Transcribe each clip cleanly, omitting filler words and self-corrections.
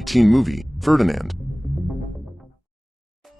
2018 movie, Ferdinand.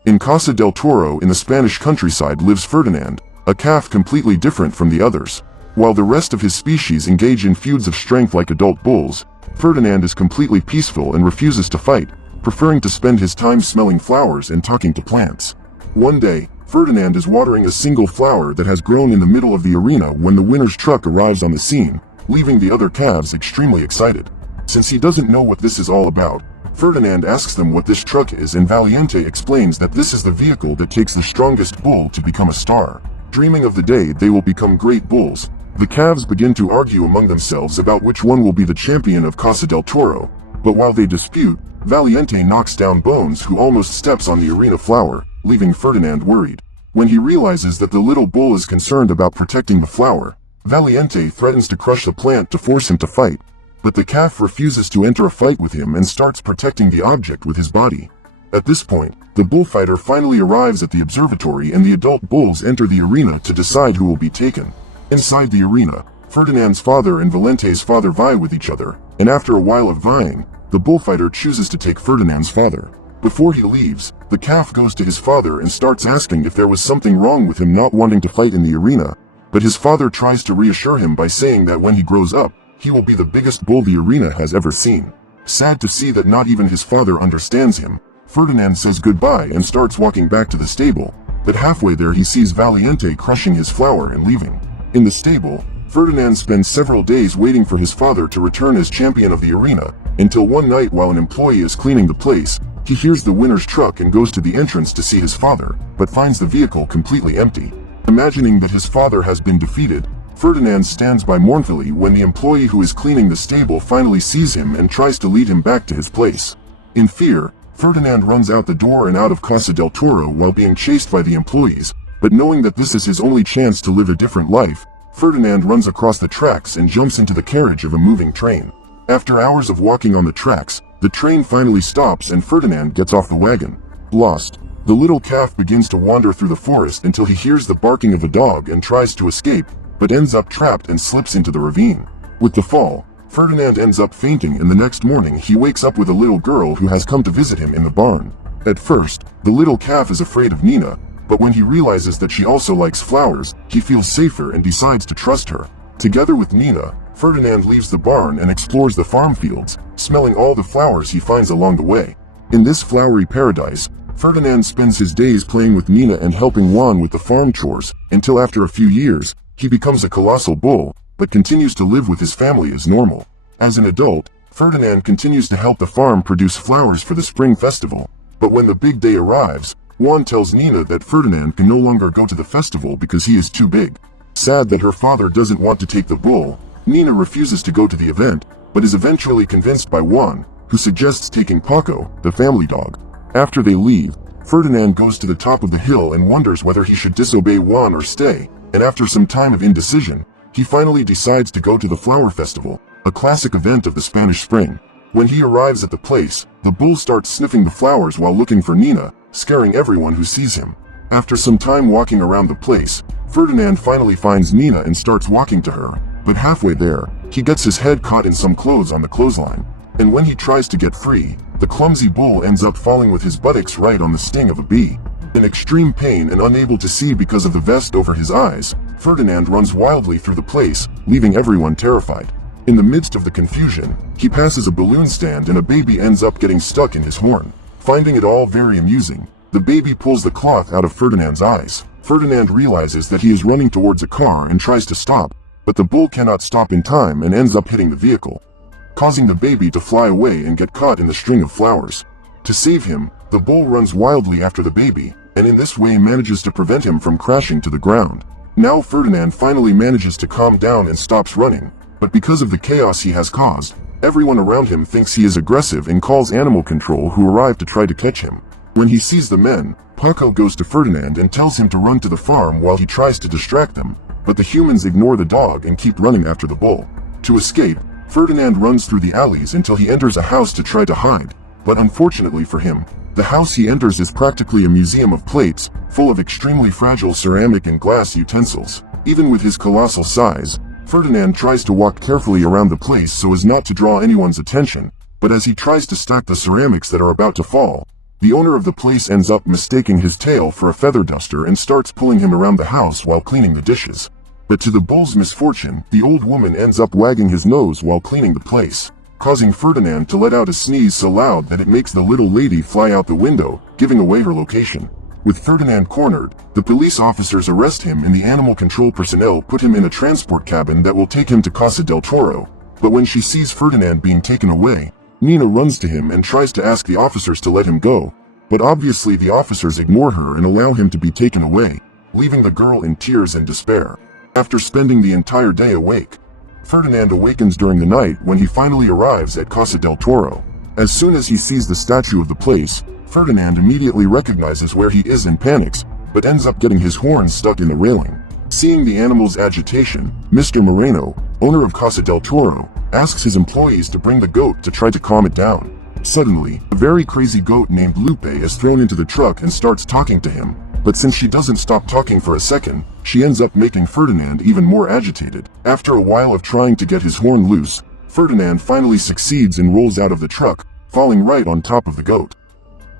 In Casa del Toro in the Spanish countryside lives Ferdinand, a calf completely different from the others. While the rest of his species engage in feuds of strength like adult bulls, Ferdinand is completely peaceful and refuses to fight, preferring to spend his time smelling flowers and talking to plants. One day, Ferdinand is watering a single flower that has grown in the middle of the arena when the winner's truck arrives on the scene, leaving the other calves extremely excited. Since he doesn't know what this is all about, Ferdinand asks them what this truck is, and Valiente explains that this is the vehicle that takes the strongest bull to become a star. Dreaming of the day they will become great bulls, the calves begin to argue among themselves about which one will be the champion of Casa del Toro. But while they dispute, Valiente knocks down Bones, who almost steps on the arena flower, leaving Ferdinand worried. When he realizes that the little bull is concerned about protecting the flower, Valiente threatens to crush the plant to force him to fight. But the calf refuses to enter a fight with him and starts protecting the object with his body. At this point, the bullfighter finally arrives at the observatory and the adult bulls enter the arena to decide who will be taken. Inside the arena, Ferdinand's father and Valente's father vie with each other, and after a while of vying, the bullfighter chooses to take Ferdinand's father. Before he leaves, the calf goes to his father and starts asking if there was something wrong with him not wanting to fight in the arena, but his father tries to reassure him by saying that when he grows up, he will be the biggest bull the arena has ever seen. Sad to see that not even his father understands him, Ferdinand says goodbye and starts walking back to the stable, but halfway there he sees Valiente crushing his flower and leaving. In the stable, Ferdinand spends several days waiting for his father to return as champion of the arena, until one night while an employee is cleaning the place, he hears the winner's truck and goes to the entrance to see his father, but finds the vehicle completely empty. Imagining that his father has been defeated, Ferdinand stands by mournfully when the employee who is cleaning the stable finally sees him and tries to lead him back to his place. In fear, Ferdinand runs out the door and out of Casa del Toro while being chased by the employees, but knowing that this is his only chance to live a different life, Ferdinand runs across the tracks and jumps into the carriage of a moving train. After hours of walking on the tracks, the train finally stops and Ferdinand gets off the wagon. Lost, the little calf begins to wander through the forest until he hears the barking of a dog and tries to escape, but ends up trapped and slips into the ravine. With the fall, Ferdinand ends up fainting, and the next morning he wakes up with a little girl who has come to visit him in the barn. At first, the little calf is afraid of Nina, but when he realizes that she also likes flowers, he feels safer and decides to trust her. Together with Nina, Ferdinand leaves the barn and explores the farm fields, smelling all the flowers he finds along the way. In this flowery paradise, Ferdinand spends his days playing with Nina and helping Juan with the farm chores, until after a few years, he becomes a colossal bull, but continues to live with his family as normal. As an adult, Ferdinand continues to help the farm produce flowers for the spring festival. But when the big day arrives, Juan tells Nina that Ferdinand can no longer go to the festival because he is too big. Sad that her father doesn't want to take the bull, Nina refuses to go to the event, but is eventually convinced by Juan, who suggests taking Paco, the family dog. After they leave, Ferdinand goes to the top of the hill and wonders whether he should disobey Juan or stay, and after some time of indecision, he finally decides to go to the flower festival, a classic event of the Spanish spring. When he arrives at the place, the bull starts sniffing the flowers while looking for Nina, scaring everyone who sees him. After some time walking around the place, Ferdinand finally finds Nina and starts walking to her, but halfway there, he gets his head caught in some clothes on the clothesline. And when he tries to get free, the clumsy bull ends up falling with his buttocks right on the sting of a bee. In extreme pain and unable to see because of the vest over his eyes, Ferdinand runs wildly through the place, leaving everyone terrified. In the midst of the confusion, he passes a balloon stand and a baby ends up getting stuck in his horn. Finding it all very amusing, the baby pulls the cloth out of Ferdinand's eyes. Ferdinand realizes that he is running towards a car and tries to stop, but the bull cannot stop in time and ends up hitting the vehicle, causing the baby to fly away and get caught in the string of flowers. To save him, the bull runs wildly after the baby, and in this way manages to prevent him from crashing to the ground. Now Ferdinand finally manages to calm down and stops running, but because of the chaos he has caused, everyone around him thinks he is aggressive and calls animal control, who arrive to try to catch him. When he sees the men, Paco goes to Ferdinand and tells him to run to the farm while he tries to distract them, but the humans ignore the dog and keep running after the bull. To escape, Ferdinand runs through the alleys until he enters a house to try to hide, but unfortunately for him, the house he enters is practically a museum of plates, full of extremely fragile ceramic and glass utensils. Even with his colossal size, Ferdinand tries to walk carefully around the place so as not to draw anyone's attention, but as he tries to stack the ceramics that are about to fall, the owner of the place ends up mistaking his tail for a feather duster and starts pulling him around the house while cleaning the dishes. But to the bull's misfortune, the old woman ends up wagging his nose while cleaning the place, causing Ferdinand to let out a sneeze so loud that it makes the little lady fly out the window, giving away her location. With Ferdinand cornered, the police officers arrest him and the animal control personnel put him in a transport cabin that will take him to Casa del Toro. But when she sees Ferdinand being taken away, Nina runs to him and tries to ask the officers to let him go, but obviously the officers ignore her and allow him to be taken away, leaving the girl in tears and despair. After spending the entire day awake, Ferdinand awakens during the night when he finally arrives at Casa del Toro. As soon as he sees the statue of the place, Ferdinand immediately recognizes where he is and panics, but ends up getting his horn stuck in the railing. Seeing the animal's agitation, Mr. Moreno, owner of Casa del Toro, asks his employees to bring the goat to try to calm it down. Suddenly, a very crazy goat named Lupe is thrown into the truck and starts talking to him, but since she doesn't stop talking for a second, she ends up making Ferdinand even more agitated. After a while of trying to get his horn loose, Ferdinand finally succeeds and rolls out of the truck, falling right on top of the goat.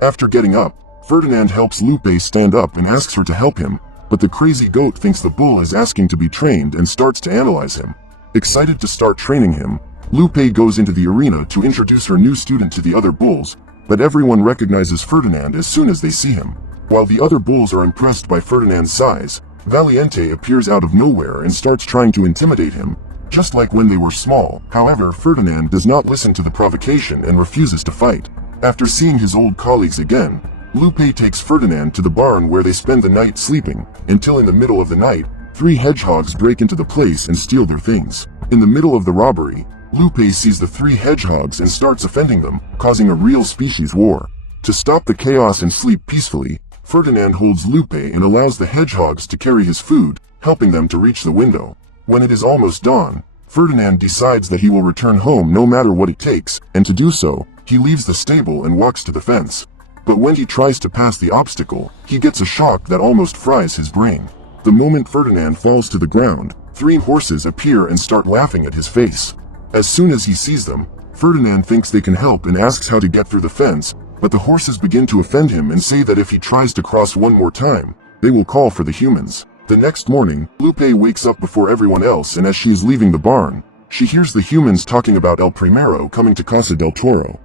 After getting up, Ferdinand helps Lupe stand up and asks her to help him, but the crazy goat thinks the bull is asking to be trained and starts to analyze him. Excited to start training him, Lupe goes into the arena to introduce her new student to the other bulls, but everyone recognizes Ferdinand as soon as they see him. While the other bulls are impressed by Ferdinand's size, Valiente appears out of nowhere and starts trying to intimidate him, just like when they were small. However, Ferdinand does not listen to the provocation and refuses to fight. After seeing his old colleagues again, Lupe takes Ferdinand to the barn where they spend the night sleeping, until in the middle of the night, 3 hedgehogs break into the place and steal their things. In the middle of the robbery, Lupe sees the 3 hedgehogs and starts offending them, causing a real species war. To stop the chaos and sleep peacefully, Ferdinand holds Lupe and allows the hedgehogs to carry his food, helping them to reach the window. When it is almost dawn, Ferdinand decides that he will return home no matter what it takes, and to do so, he leaves the stable and walks to the fence. But when he tries to pass the obstacle, he gets a shock that almost fries his brain. The moment Ferdinand falls to the ground, 3 horses appear and start laughing at his face. As soon as he sees them, Ferdinand thinks they can help and asks how to get through the fence, but the horses begin to offend him and say that if he tries to cross one more time, they will call for the humans. The next morning, Lupe wakes up before everyone else, and as she is leaving the barn, she hears the humans talking about El Primero coming to Casa del Toro.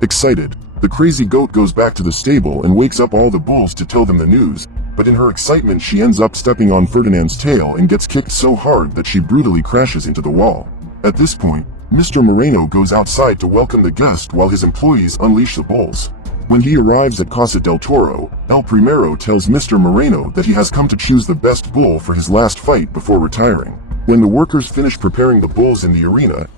Excited, the crazy goat goes back to the stable and wakes up all the bulls to tell them the news, but in her excitement she ends up stepping on Ferdinand's tail and gets kicked so hard that she brutally crashes into the wall. At this point, Mr. Moreno goes outside to welcome the guest while his employees unleash the bulls. When he arrives at Casa del Toro, El Primero tells Mr. Moreno that he has come to choose the best bull for his last fight before retiring. When the workers finish preparing the bulls in the arena,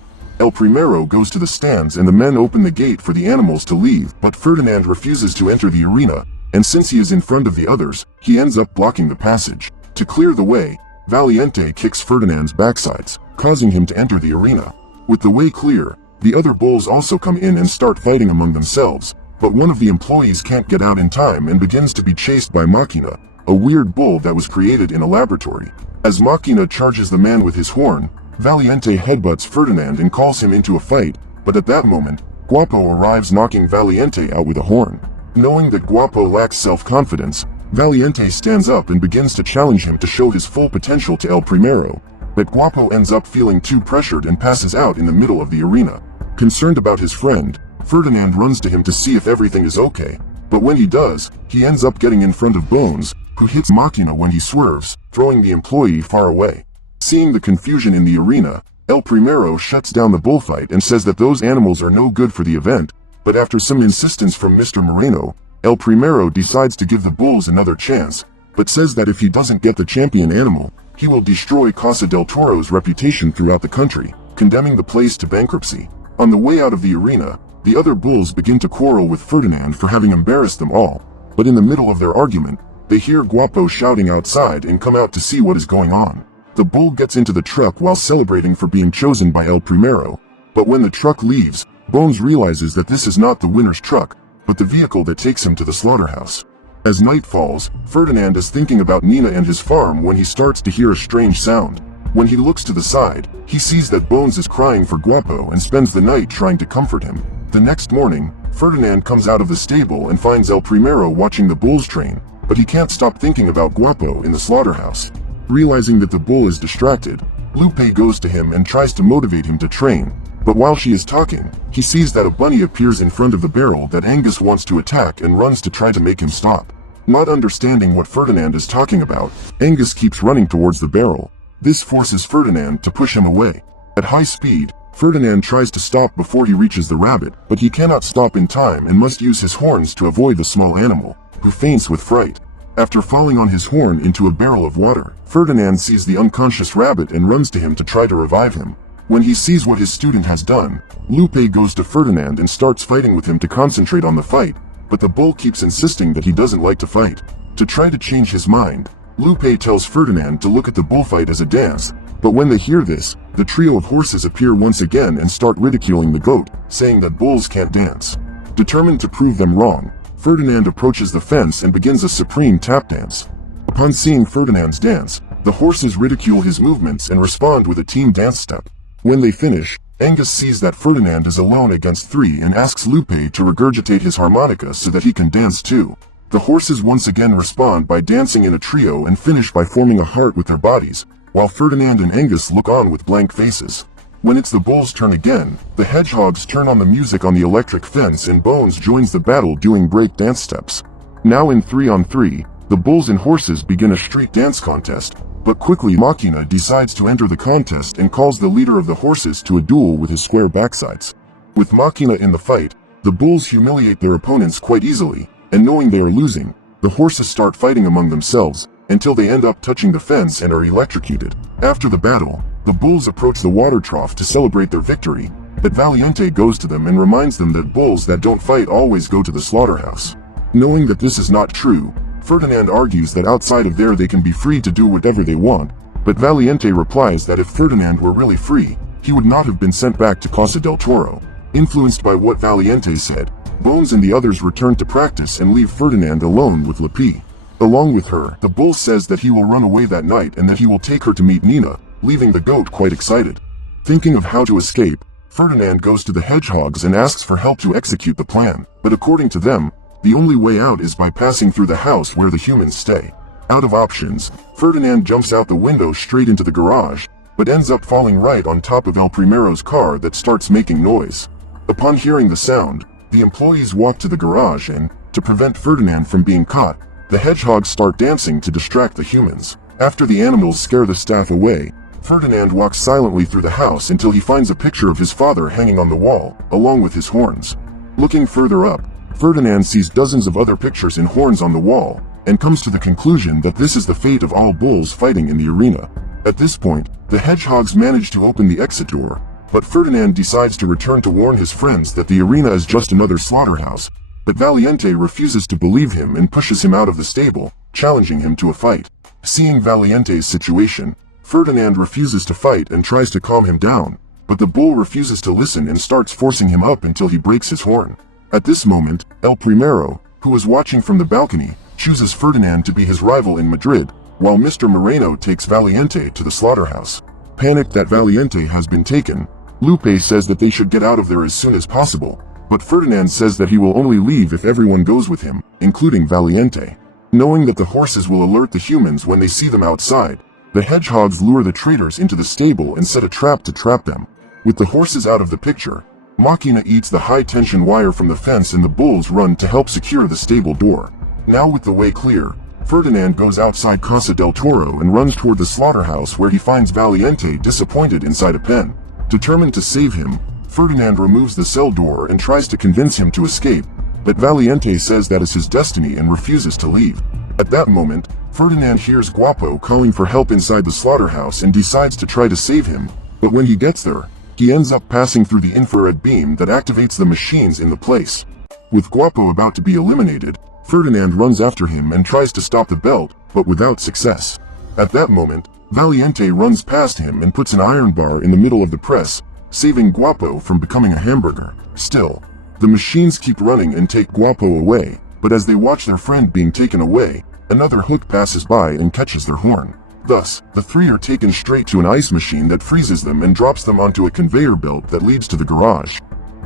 El Primero goes to the stands and the men open the gate for the animals to leave, but Ferdinand refuses to enter the arena, and since he is in front of the others, he ends up blocking the passage. To clear the way, Valiente kicks Ferdinand's backsides, causing him to enter the arena. With the way clear, the other bulls also come in and start fighting among themselves, but one of the employees can't get out in time and begins to be chased by Machina, a weird bull that was created in a laboratory. As Machina charges the man with his horn, Valiente headbutts Ferdinand and calls him into a fight, but at that moment, Guapo arrives knocking Valiente out with a horn. Knowing that Guapo lacks self-confidence, Valiente stands up and begins to challenge him to show his full potential to El Primero, but Guapo ends up feeling too pressured and passes out in the middle of the arena. Concerned about his friend, Ferdinand runs to him to see if everything is okay, but when he does, he ends up getting in front of Bones, who hits Machina when he swerves, throwing the employee far away. Seeing the confusion in the arena, El Primero shuts down the bullfight and says that those animals are no good for the event, but after some insistence from Mr. Moreno, El Primero decides to give the bulls another chance, but says that if he doesn't get the champion animal, he will destroy Casa del Toro's reputation throughout the country, condemning the place to bankruptcy. On the way out of the arena, the other bulls begin to quarrel with Ferdinand for having embarrassed them all, but in the middle of their argument, they hear Guapo shouting outside and come out to see what is going on. The bull gets into the truck while celebrating for being chosen by El Primero, but when the truck leaves, Bones realizes that this is not the winner's truck, but the vehicle that takes him to the slaughterhouse. As night falls, Ferdinand is thinking about Nina and his farm when he starts to hear a strange sound. When he looks to the side, he sees that Bones is crying for Guapo and spends the night trying to comfort him. The next morning, Ferdinand comes out of the stable and finds El Primero watching the bulls train, but he can't stop thinking about Guapo in the slaughterhouse. Realizing that the bull is distracted, Lupe goes to him and tries to motivate him to train, but while she is talking, he sees that a bunny appears in front of the barrel that Angus wants to attack and runs to try to make him stop. Not understanding what Ferdinand is talking about, Angus keeps running towards the barrel. This forces Ferdinand to push him away. At high speed, Ferdinand tries to stop before he reaches the rabbit, but he cannot stop in time and must use his horns to avoid the small animal, who faints with fright. After falling on his horn into a barrel of water, Ferdinand sees the unconscious rabbit and runs to him to try to revive him. When he sees what his student has done, Lupe goes to Ferdinand and starts fighting with him to concentrate on the fight, but the bull keeps insisting that he doesn't like to fight. To try to change his mind, Lupe tells Ferdinand to look at the bullfight as a dance, but when they hear this, the trio of horses appear once again and start ridiculing the goat, saying that bulls can't dance. Determined to prove them wrong, Ferdinand approaches the fence and begins a supreme tap dance. Upon seeing Ferdinand's dance, the horses ridicule his movements and respond with a team dance step. When they finish, Angus sees that Ferdinand is alone against three and asks Lupe to regurgitate his harmonica so that he can dance too. The horses once again respond by dancing in a trio and finish by forming a heart with their bodies, while Ferdinand and Angus look on with blank faces. When it's the bulls' turn again, the hedgehogs turn on the music on the electric fence and Bones joins the battle doing break dance steps. Now in 3-on-3, the bulls and horses begin a street dance contest, but quickly Machina decides to enter the contest and calls the leader of the horses to a duel with his square backsides. With Machina in the fight, the bulls humiliate their opponents quite easily, and knowing they are losing, the horses start fighting among themselves, until they end up touching the fence and are electrocuted. After the battle, the bulls approach the water trough to celebrate their victory, but Valiente goes to them and reminds them that bulls that don't fight always go to the slaughterhouse. Knowing that this is not true, Ferdinand argues that outside of there they can be free to do whatever they want, but Valiente replies that if Ferdinand were really free, he would not have been sent back to Casa del Toro. Influenced by what Valiente said, Bones and the others return to practice and leave Ferdinand alone with Lepi. Along with her, the bull says that he will run away that night and that he will take her to meet Nina, leaving the goat quite excited. Thinking of how to escape, Ferdinand goes to the hedgehogs and asks for help to execute the plan, but according to them, the only way out is by passing through the house where the humans stay. Out of options, Ferdinand jumps out the window straight into the garage, but ends up falling right on top of El Primero's car that starts making noise. Upon hearing the sound, the employees walk to the garage and, to prevent Ferdinand from being caught, the hedgehogs start dancing to distract the humans. After the animals scare the staff away, Ferdinand walks silently through the house until he finds a picture of his father hanging on the wall, along with his horns. Looking further up, Ferdinand sees dozens of other pictures and horns on the wall, and comes to the conclusion that this is the fate of all bulls fighting in the arena. At this point, the hedgehogs manage to open the exit door, but Ferdinand decides to return to warn his friends that the arena is just another slaughterhouse, but Valiente refuses to believe him and pushes him out of the stable, challenging him to a fight. Seeing Valiente's situation, Ferdinand refuses to fight and tries to calm him down, but the bull refuses to listen and starts forcing him up until he breaks his horn. At this moment, El Primero, who is watching from the balcony, chooses Ferdinand to be his rival in Madrid, while Mr. Moreno takes Valiente to the slaughterhouse. Panicked that Valiente has been taken, Lupe says that they should get out of there as soon as possible, but Ferdinand says that he will only leave if everyone goes with him, including Valiente. Knowing that the horses will alert the humans when they see them outside, the hedgehogs lure the traitors into the stable and set a trap to trap them. With the horses out of the picture, Machina eats the high-tension wire from the fence and the bulls run to help secure the stable door. Now with the way clear, Ferdinand goes outside Casa del Toro and runs toward the slaughterhouse where he finds Valiente disappointed inside a pen. Determined to save him, Ferdinand removes the cell door and tries to convince him to escape, but Valiente says that is his destiny and refuses to leave. At that moment, Ferdinand hears Guapo calling for help inside the slaughterhouse and decides to try to save him, but when he gets there, he ends up passing through the infrared beam that activates the machines in the place. With Guapo about to be eliminated, Ferdinand runs after him and tries to stop the belt, but without success. At that moment, Valiente runs past him and puts an iron bar in the middle of the press, saving Guapo from becoming a hamburger. Still, the machines keep running and take Guapo away, but as they watch their friend being taken away, another hook passes by and catches their horn. Thus, the three are taken straight to an ice machine that freezes them and drops them onto a conveyor belt that leads to the garage.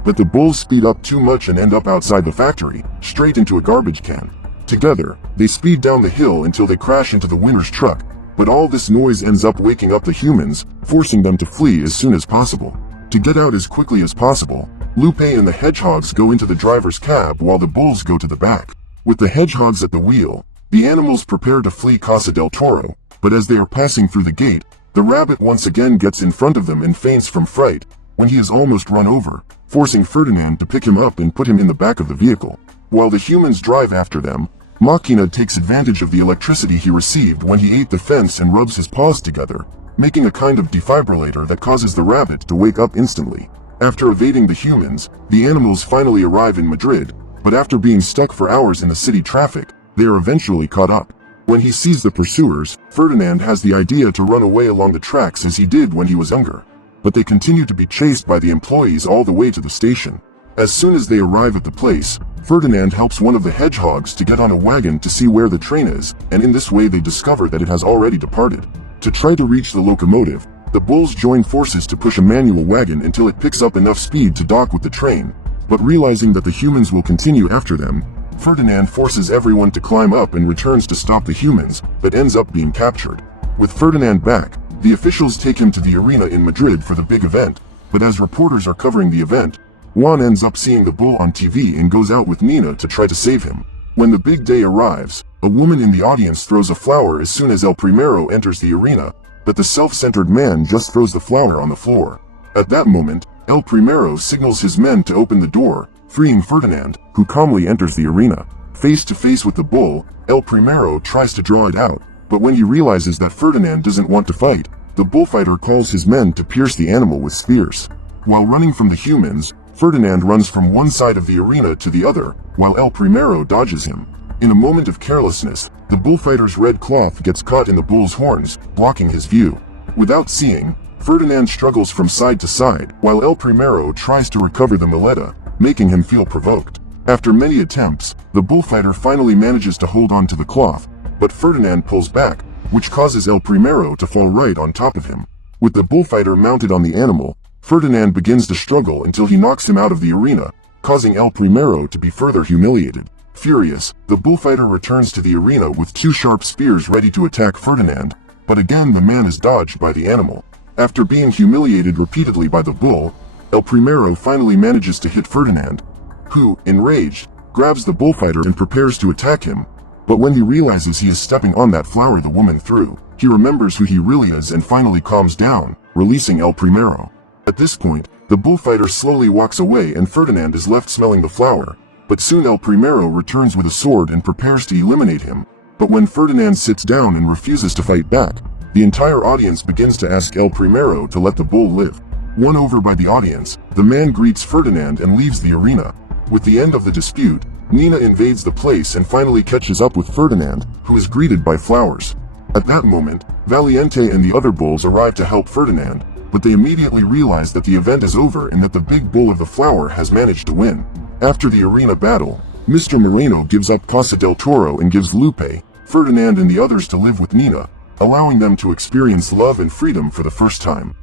but the bulls speed up too much and end up outside the factory, straight into a garbage can. Together, they speed down the hill until they crash into the winner's truck, but all this noise ends up waking up the humans, forcing them to flee as soon as possible. To get out as quickly as possible, Lupe and the hedgehogs go into the driver's cab while the bulls go to the back. With the hedgehogs at the wheel, the animals prepare to flee Casa del Toro, but as they are passing through the gate, the rabbit once again gets in front of them and faints from fright when he is almost run over, forcing Ferdinand to pick him up and put him in the back of the vehicle. While the humans drive after them, Machina takes advantage of the electricity he received when he ate the fence and rubs his paws together, making a kind of defibrillator that causes the rabbit to wake up instantly. After evading the humans, the animals finally arrive in Madrid, but after being stuck for hours in the city traffic, they are eventually caught up. When he sees the pursuers, Ferdinand has the idea to run away along the tracks as he did when he was younger. But they continue to be chased by the employees all the way to the station. As soon as they arrive at the place, Ferdinand helps one of the hedgehogs to get on a wagon to see where the train is, and in this way they discover that it has already departed. To try to reach the locomotive, the bulls join forces to push a manual wagon until it picks up enough speed to dock with the train, but realizing that the humans will continue after them, Ferdinand forces everyone to climb up and returns to stop the humans, but ends up being captured. With Ferdinand back, the officials take him to the arena in Madrid for the big event, but as reporters are covering the event, Juan ends up seeing the bull on TV and goes out with Nina to try to save him. When the big day arrives, a woman in the audience throws a flower as soon as El Primero enters the arena, but the self-centered man just throws the flower on the floor. At that moment, El Primero signals his men to open the door, freeing Ferdinand, who calmly enters the arena. Face to face with the bull, El Primero tries to draw it out, but when he realizes that Ferdinand doesn't want to fight, the bullfighter calls his men to pierce the animal with spears. While running from the humans, Ferdinand runs from one side of the arena to the other, while El Primero dodges him. In a moment of carelessness, the bullfighter's red cloth gets caught in the bull's horns, blocking his view. Without seeing, Ferdinand struggles from side to side, while El Primero tries to recover the muleta, making him feel provoked. After many attempts, the bullfighter finally manages to hold on to the cloth, but Ferdinand pulls back, which causes El Primero to fall right on top of him. With the bullfighter mounted on the animal, Ferdinand begins to struggle until he knocks him out of the arena, causing El Primero to be further humiliated. Furious, the bullfighter returns to the arena with two sharp spears ready to attack Ferdinand, but again the man is dodged by the animal. After being humiliated repeatedly by the bull, El Primero finally manages to hit Ferdinand, who, enraged, grabs the bullfighter and prepares to attack him. But when he realizes he is stepping on that flower the woman threw, he remembers who he really is and finally calms down, releasing El Primero. At this point, the bullfighter slowly walks away and Ferdinand is left smelling the flower, but soon El Primero returns with a sword and prepares to eliminate him. But when Ferdinand sits down and refuses to fight back, the entire audience begins to ask El Primero to let the bull live. Won over by the audience, the man greets Ferdinand and leaves the arena. With the end of the dispute, Nina invades the place and finally catches up with Ferdinand, who is greeted by flowers. At that moment, Valiente and the other bulls arrive to help Ferdinand, but they immediately realize that the event is over and that the big bull of the flower has managed to win. After the arena battle, Mr. Moreno gives up Casa del Toro and gives Lupe, Ferdinand and the others to live with Nina, allowing them to experience love and freedom for the first time.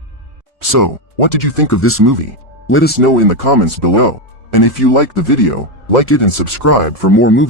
So, what did you think of this movie? Let us know in the comments below. And if you liked the video, like it and subscribe for more movie